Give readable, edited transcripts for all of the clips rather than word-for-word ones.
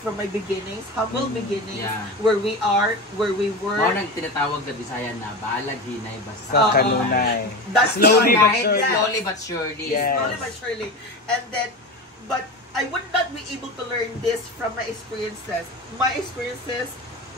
from my beginnings, humble beginnings, where we are, where we were. Mao nang tinatawag na Bisaya na balag hinay basta. Sa kanunay. That's Slowly but right. surely. Slowly but surely. Yes. Slowly but surely. And then, but I would not be able to learn this from my experiences. My experiences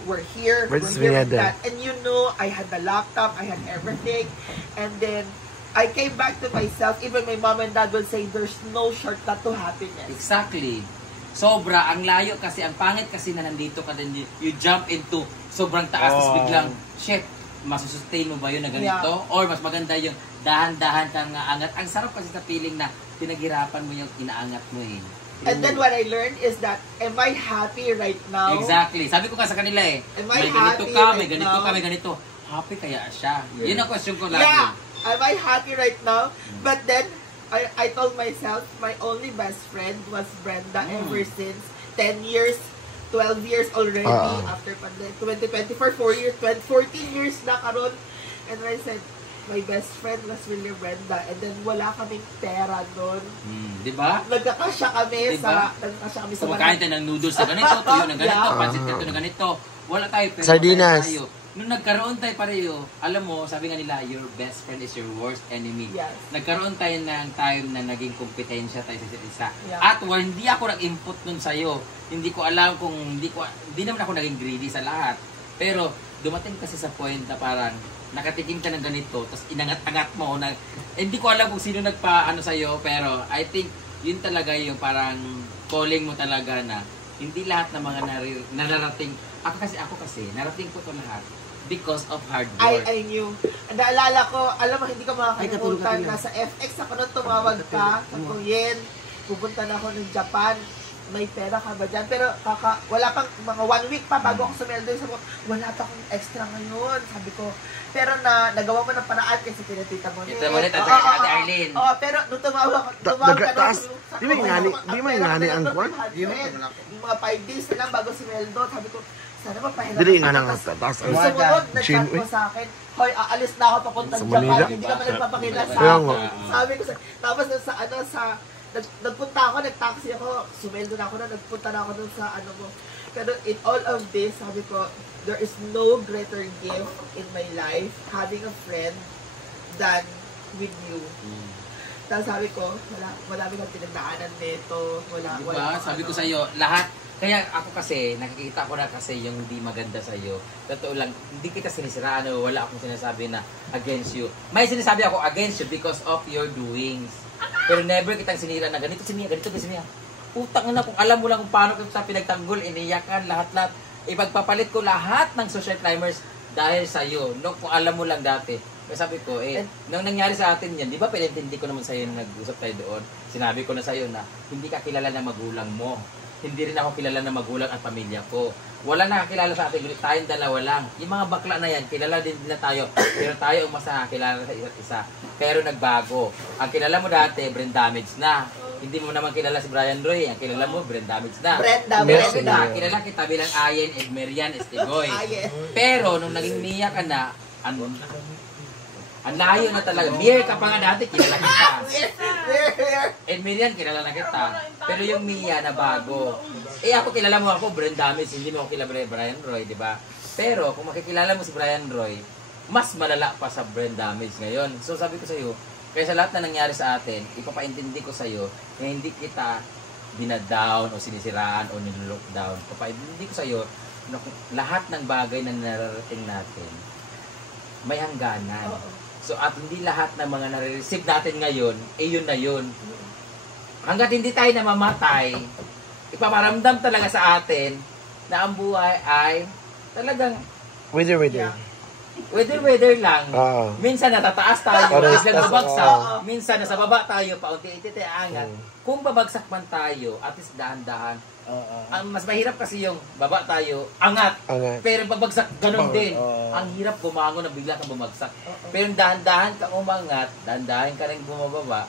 were here, were here with that. And you know, I had the laptop, I had everything. And then, I came back to myself. Even my mom and dad will say, there's no shortcut to happiness. Exactly. Sobra, ang layo kasi, ang pangit kasi na nandito ka din, you jump into sobrang taas, tapos biglang, shit, masusustain mo ba yun na ganito? Or mas maganda yung dahan-dahan kang angat. Ang sarap kasi sa feeling na pinaghirapan mo yung inaangat mo eh. And then what I learned is that, am I happy right now? Exactly. Sabi ko ka sa kanila eh, Am may I ganito happy ka, right may ganito now? ka, may ganito. Happy kaya siya? Yun ang question ko lagi. Yeah. Am I happy right now? But then, I told myself, my only best friend was Brenda ever since 10 years, 12 years already after pandemic. 2024, 4 years, 14 years na karon. And I said, my best friend was really Brenda. And then wala kaming pera doon. Diba? Nagkakasya kami sa kumakain tayo ng noodles na ganito, tuyo na ganito, pancit canton na ganito. Wala tayo, pero sardinas. tayo. Nung nagkaroon tayo pareho, alam mo, sabi nga nila, your best friend is your worst enemy. Yes. Nagkaroon tayo ng time na naging kompetensya tayo sa isa't isa. Yeah. At hindi ako nag-input nun sa'yo. Hindi ko alam kung, hindi naman ako naging greedy sa lahat. Pero, dumating kasi sa point na parang, nakatikim ka ng ganito, tapos inangat-angat mo. Hindi ko alam kung sino nagpa-ano sa'yo, pero I think, yun talaga yung parang calling mo talaga na, hindi lahat ng mga nararating, ako kasi, narating ko to lahat because of hard work. I knew. Naalala ko, alam mo, hindi ka makakalimutan na sa FX ako nung tumawag ka, sa Koyen, pupunta na ako ng Japan, may pera ka ba dyan? Pero wala pang mga 1 week pa bago ako sumeldo. Sabi ko, wala pa akong extra ngayon. Sabi ko, pero nagawa mo ng paraan kasi pinatita mo. Ito mo ulit, Ate Arlene. Oo, pero nung tumawag ka di may ngani ang kwan? Yung mga 5 days na lang bago sumeldo, sabi ko, sana mapahirap. Dili nga nang taas ang sumunod, nag-chat mo sa akin, hoy, aalis na ako papuntang Japan, hindi ka pa nagpapakita sa akin. Sabi ko, tapos nagpunta ako, nag-taxi ako, sumeldo na ako na, nagpunta na ako dun sa ano mo. Pero in all of this, sabi ko, there is no greater gift in my life having a friend than with you. Tapos sabi ko, marami kang pinagdaanan nito. Diba? Sabi ko sa'yo, lahat. Kaya ako kasi, nakikita ko na kasi yung hindi maganda sa'yo. Totoo lang, hindi kita sinisiraan o wala akong sinasabi na against you. May sinasabi ako against you because of your doings. Pero never kitang sinira na ganito si Mia. Utang na kung alam mo lang kung paano kita pinagtanggol, iniyakan, lahat-lahat. Ipagpapalit ko lahat ng social climbers dahil sa'yo. No, kung alam mo lang dati. Kaya sabi ko, nung nangyari sa atin yan, di ba pinintindi ko naman sa'yo nung nag-usap tayo doon? Sinabi ko na sa'yo na hindi ka kilala ng magulang mo. Hindi rin ako kilala ng magulang at pamilya ko. Wala nakakilala sa atin, tayong dalawa lang. Yung mga bakla na yan, kilala din na tayo. Pero tayo ang mas nakakilala sa isa't isa. Pero nagbago. Ang kilala mo dati, brain damage na. Hindi mo naman kilala si Brian Roy. Ang kilala mo, brain damage na. Brenda. Kilala kita bilang Ayen Edmerian Estigoy. Pero nung naging Mia ka na, ang layo na talaga. Beer ka pa nga dati, kilala kita. Edmerian, kilala na kita. Pero yung Mia na bago. Ako kilala mo ako, brain damage. Hindi mo ako kilala Brian Roy, di ba? Pero kung makikilala mo si Brian Roy, mas malala pa sa brain damage ngayon. So sabi ko sa iyo, kaya sa lahat na nangyari sa atin, ipapaintindi ko sa iyo na hindi kita binadown o sinisiraan o nilockdown. Ipapaintindi ko sa iyo na lahat ng bagay na nararating natin may hangganan. So at hindi lahat ng mga nare-receive natin ngayon, yun na yun. Hanggat hindi tayo namamatay, ipaparamdam talaga sa atin na ang buhay ay talagang Wither. weather lang. Minsan natataas tayo, biglang babagsak. Minsan nasa baba tayo, paunti-unti tayo angat. Kung babagsak man tayo, at least dahan-dahan. Mas mahirap kasi yung baba tayo, angat. Pero babagsak, ganun din. Ang hirap bumangon na bigla kang bumagsak. Pero dahan-dahan kang umangat, dahan-dahan ka rin bumababa.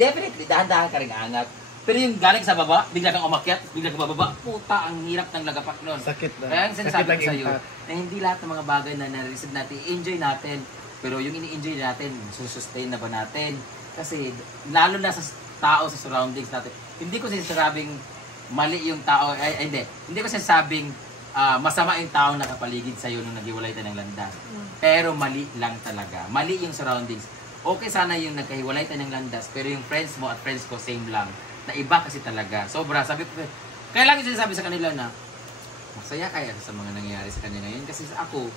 Definitely, dahan-dahan ka rin angat. Pero yung galing sa baba, bigla kang umakyat, bigla kang bababa, puta, ang hirap ng lagapak nun. Sakit na. Kaya ang sinasabi ko sa'yo, na hindi lahat ng mga bagay na na-receive natin, enjoy natin. Pero yung ini-enjoy natin, susustain na ba natin? Kasi, lalo na sa tao, sa surroundings natin, hindi ko sinasabing mali yung tao, hindi ko sinasabing masama yung taong nakapaligid sa'yo nung naghiwalay tayo ng landas. Pero mali lang talaga. Mali yung surroundings. Okay sana yung nagkahiwalay tayo ng landas, pero yung friends mo at friends ko same lang. Na iba kasi talaga. Sobra, sabi ko, kaya lang yung sinasabi sa kanila na, masaya kaya sa mga nangyayari sa kanya ngayon. Kasi ako,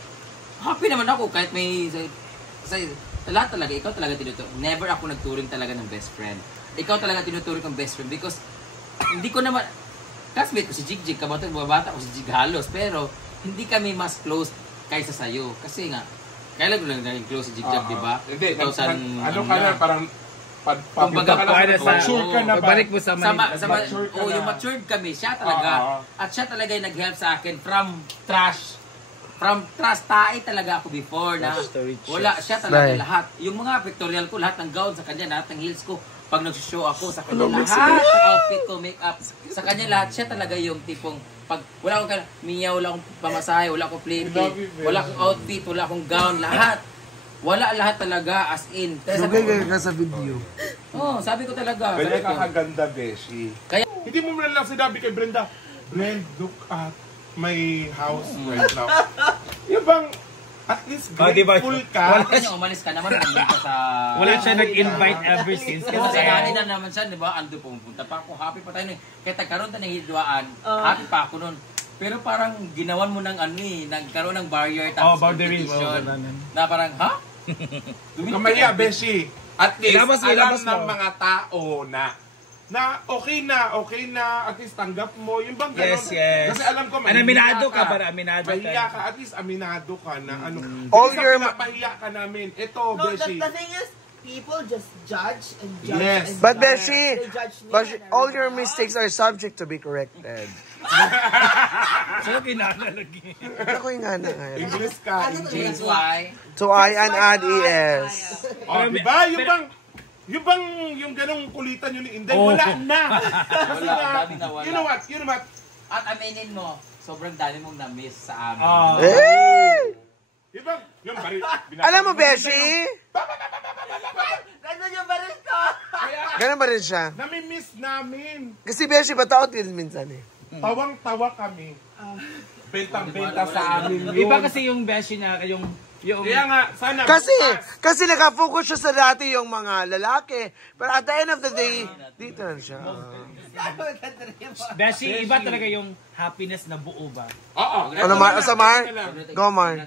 happy naman ako kahit may, lahat talaga, ikaw talaga tinuturing. Never ako nagturing talaga ng best friend. Ikaw talaga tinuturing kong best friend because, hindi ko naman, classmate ko si Jigjig, kabata ko si Jig halos, pero hindi kami mas close kaysa sa'yo. Kasi nga, kailan ko lang naging close si Jigjag, di ba? Hindi, ano ka na, parang mature ka na ba? Balik mo sa Manila. Yung matured kami, siya talaga. At siya talaga yung nag-help sa akin from trash. Tae talaga ako before na wala, siya talaga lahat. Yung mga pictorial ko, lahat ng gown sa kanya, lahat ng heels ko, pag nag-show ako sa kanya, lahat ng outfit ko, make-up, sa kanya lahat, siya talaga yung tipong, pag wala akong Mia, wala akong pamasahe, wala akong plating, wala akong outfit, wala akong gown, lahat. Wala lahat talaga, as in. Lugay ka sa video. Sabi ko talaga. Ganyan kakaganda, Beshi. Kaya, hindi mo man lang sinabi kay Brenda, Brenda, look at my house right now. Yung bang, at least grateful ka. wala niya, umalis ka naman, nandun ka sa... Wala siya nag-invite ever since. Kasi nagani na naman siya, di ba? Ando pumunta pa ako. Happy pa tayo nun. Kaya tagkaroon tayo ng hidwaan. Happy pa ako nun. Pero parang ginawan mo ng nagkaroon ng barrier tapos competition. Na parang, ha? Kamaya, Beshi. At least, Ilabas alam mo. ng mga tao na okay na, at least tanggap mo. Yung bang gano'n? Yes. Kasi alam ko, Aminado ka ba? Aminado mahiya ka. ka. At least aminado ka na ano. All All your pinapahiya ka namin. Ito, No, Beshi. the thing is, people just judge and judge Yes. and But judge. Beshi, They judge me and all your everything. mistakes are subject to be corrected. Sino kinalalagi? Ako yung nga na. English ka. James Y. To I and add ES. Oh, diba? Yung ganong kulitan yun ni Inday, wala na. Kasi nga, dami na wala. you know what? At aminin mo, sobrang dami mong na-miss sa amin. Eh! Yung bari, Alam mo, Beshi? Nandun yung baril ko! Ganun ba rin siya? nami-miss namin. Kasi Beshi, pataot din minsan eh. Tawang-tawa kami. Bentang-benta sa amin yun. Iba kasi yung beshi niya, yung Kaya nga, sana Kasi nakafocus siya sa dati yung mga lalaki. Pero at the end of the day, dito na siya. beshi, iba talaga yung happiness na buo ba? Oo. Ano, Mar? Sa Mar? Go, Mar.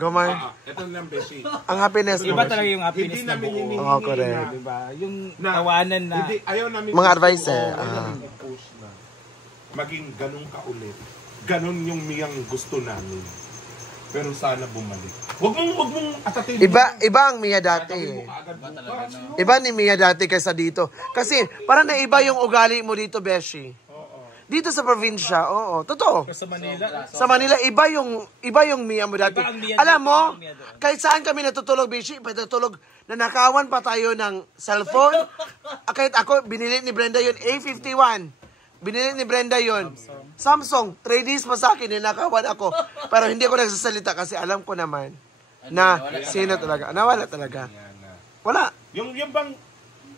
Go, Mar. Ito na lang, Beshi. Ang happiness mo. Iba talaga yung happiness Hindi na namin buo. hinihingi Oo, correct. na. Diba? Yung tawanan na. Hindi, ayaw namin. Mga advice eh. Ayaw namin i-push na. Maging ganun ka ulit. Ganun yung miyang gusto namin. Pero sana bumalik. Wag mong atatin. Iba ang Mia dati. Gagawin mo kaagad bukas. Iba ni Mia dati kaysa dito. Kasi parang naiba yung ugali mo dito, Beshi. Dito sa probinsya, oo. Totoo. Sa Manila. Sa Manila, iba yung Mia mo dati. Iba ang Mia Alam dito, mo, ang Mia doon. kahit saan kami natutulog, Beshi, natutulog, nanakawan pa tayo ng cellphone. Kahit ako, binili ni Brenda yun, A51. Binili ni Brenda yun. Samsung, 3 days pa sa akin, ninakawan ako. Pero hindi ako nagsasalita kasi alam ko naman na sino talaga. Nawala talaga. Wala. Yung bang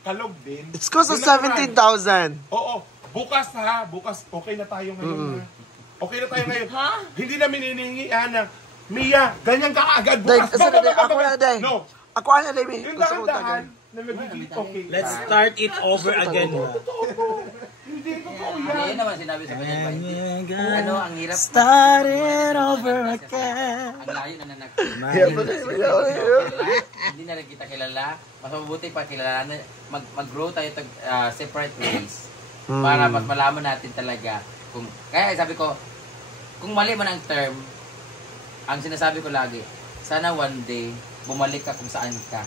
kalog din. It's cost of yung nakaraan. 17,000. Oo. Bukas ha. Bukas okay na tayo ngayon. Ha? Okay na tayo ngayon. Hindi namin hinihingi na, Mia, ganyan ka agad Day, bukas. ako na, Day. No. Ako na, Day. Yung Gusto ko dahan-dahan tagal. na nagiging okay. Let's start it over again. Hindi totoo yan. Hindi, yun naman sinabi sa kanya. Ano, ang hirap. Start it over again. Ang layo na nanak. Hindi na rin kita kilala. Mas mabuti pa kilala na mag-grow tayo separate ways. Para mas malaman natin talaga kung kaya sabi ko kung mali man ang term, ang sinasabi ko lagi, sana one day bumalik ka kung saan ka.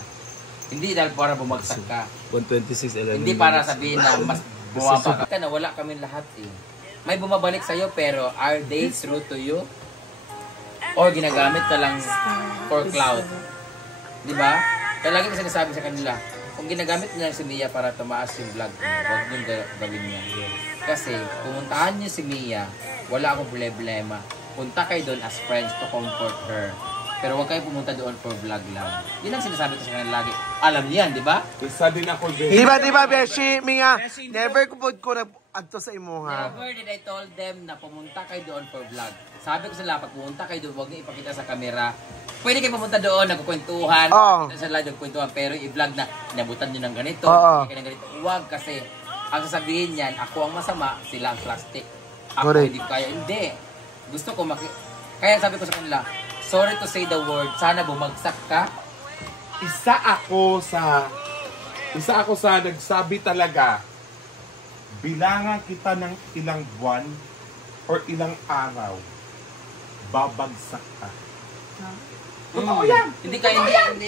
Hindi dahil para bumagsak ka. 126.11. Hindi para sabihin na mas bumaba ka na wala kami lahat eh. May bumabalik sa'yo pero are they true to you? Or ginagamit ka lang for clout? Di ba? Kaya lagi ko sinasabi sa kanila, kung ginagamit niya si Mia para tumaas yung vlog niya, huwag niyong gawin niya. Kasi pumuntahan niyo si Mia, wala akong problema. Punta kayo doon as friends to comfort her. Pero huwag kayo pumunta doon for vlog lang. Yun ang sinasabi ko sa kanila lagi. Alam niyan, di ba? Isa din ako din. Di ba, Beshi, Mia, never ko adto sa imuha. Never did I told them na pumunta kayo doon for vlog. Sabi ko sila, pag pumunta kayo doon, huwag niyo ipakita sa camera. Pwede kayo pumunta doon, nagkukwentuhan, Oo. sa live nagkukwentuhan, pero i-vlog na inabutan nyo ng ganito, Oo. ng ganito. Huwag kasi, ang sasabihin niyan, ako ang masama, sila ang plastic. Ako Correct. hindi ko kaya. Hindi. Gusto ko kaya sabi ko sa kanila, sorry to say the word, sana bumagsak ka. Isa ako sa nagsabi talaga, bilangan kita ng ilang buwan or ilang araw, babagsak ka. Totoo yan. Hindi kami Mamatay.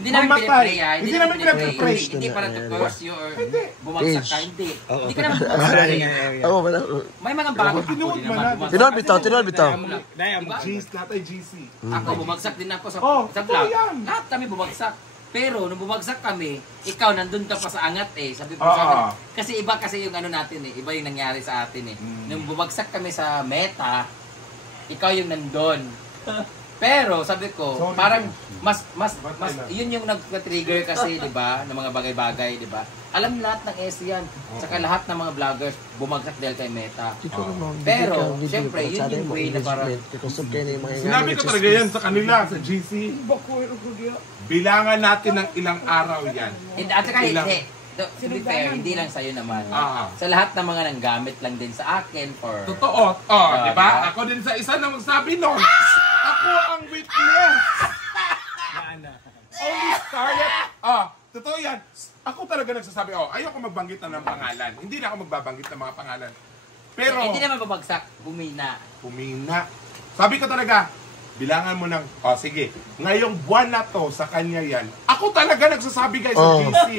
piniplay ha. Hindi namin piniplay. Hindi para to curse you or Hindi. bumagsak ka. Hindi. Hindi ka naman bumagsak. Oo, wala. May mga bago Tinuod man natin. Tinol bitaw. Lahat ay GC. Ako, bumagsak din ako sa Oh, sa totoo vlog. yan. Lahat kami bumagsak. Pero nung bumagsak kami, ikaw nandun ka pa sa angat eh. Sabi ko Oo. sa akin, kasi iba kasi yung ano natin eh. Iba yung nangyari sa atin eh. Nung bumagsak kami sa meta, ikaw yung nandun. Pero sabi ko, Sorry. parang mas yun yung nag-trigger kasi, 'di ba, ng mga bagay-bagay, 'di ba? Alam lahat ng S yan. Saka lahat ng mga vloggers bumagsak dahil kay Meta. Pero, syempre, yun yung way na parang Sinabi ko talaga yan sa kanila, sa GC. Bilangan natin ng ilang araw yan. At saka Ilang- hindi. To be fair, hindi lang sa'yo naman. Ah. Sa lahat ng mga nanggamit lang din sa akin for... Totoo. Di ba? Ako din sa isa na magsabi nun. Ako ang witness. Only starlet. Totoo yan. Ako talaga nagsasabi, ayoko magbanggit na ng pangalan. Hindi na ako magbabanggit ng mga pangalan. Pero, hindi naman babagsak, bumina. humina. Sabi ko talaga, bilangan mo ng, sige, ngayong buwan na to, sa kanya yan. Ako talaga nagsasabi guys sa GC.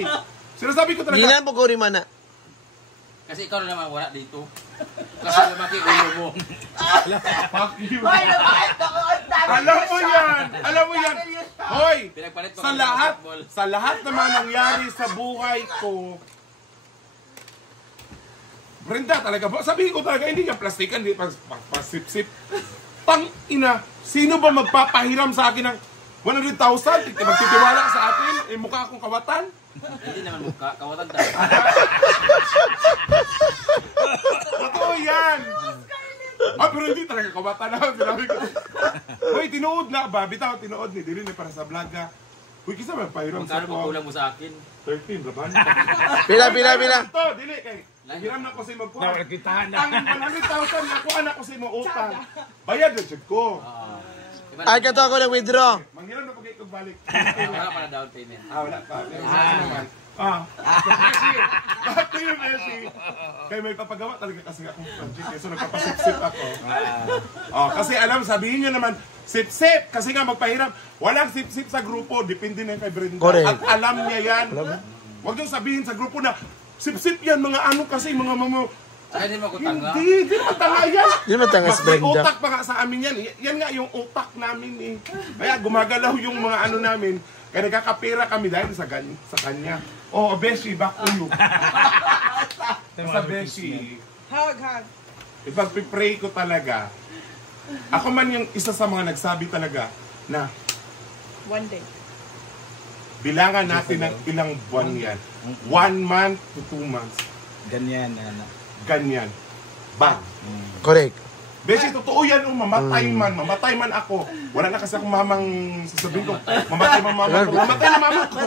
Sinasabi ko Hindi talaga, na po ko rin mana. Kasi ikaw na naman wala dito. Kasi lumaki ulo mo. fuck you. Hoy, bakit ako? Ang dami Alam mo siya. yan! Alam mo yan! Hoy! Pinagpalit mo Sa kami ng lahat, basketball. sa lahat na mga nangyari sa buhay ko, Brenda talaga, sabihin ko talaga, hindi niya plastikan, hindi pasip-sip. Tang ina, sino ba magpapahiram sa akin ng 100,000? Magtitiwala sa atin? Mukha akong kawatan? Hindi naman mukha, kawatan tayo. Totoo yan! Pero hindi talaga kawatan ako, sinabi ko. Hoy, tinuod na ba? Bitaw, tinuod ni Dili para sa vlog ka. Uy, kisa magpahiram sa Magkano pa ko. kulang mo sa akin? 13, raban. Pila. Ito, Dili, kay. Hiram na ko sa imo kuha. Ang 100,000 na kuha na ko sa imo utang. Bayad na jud ko. Ay, kato ako nag-withdraw. Manghiram na pagay ko balik. Wala para down payment. Wala pa. Bakit yun, Messi? Kaya may papagawa talaga kasi akong project. So nagpapasip-sip ako. Kasi alam, sabihin nyo naman, sip-sip. Kasi nga magpahiram. Walang sip-sip sa grupo. Depende na kay Brenda. Correct. At alam niya yan. Huwag nyo sabihin sa grupo na, sip-sip yan, mga ano kasi, mga Saka hindi mo ako tanga. Hindi matanga yan. Hindi matanga si Mas may Brenda. utak pa nga sa amin yan. Yan nga yung utak namin eh. Kaya gumagalaw yung mga ano namin. Kaya nagkakapera kami dahil sa kanya. Beshi, back to you. Sa Beshi. Hug. Ipag-pray ko talaga. Ako man yung isa sa mga nagsabi talaga na One day. bilangan natin ng ilang buwan yan. 1 month to 2 months. Ganyan, Ana. Ganyan. Bang. Correct. Beshi, totoo yan, mamatay man ako. Wala na kasi akong mamang sasabihin ko, mamatay man mama ko, mamatay na mama ko.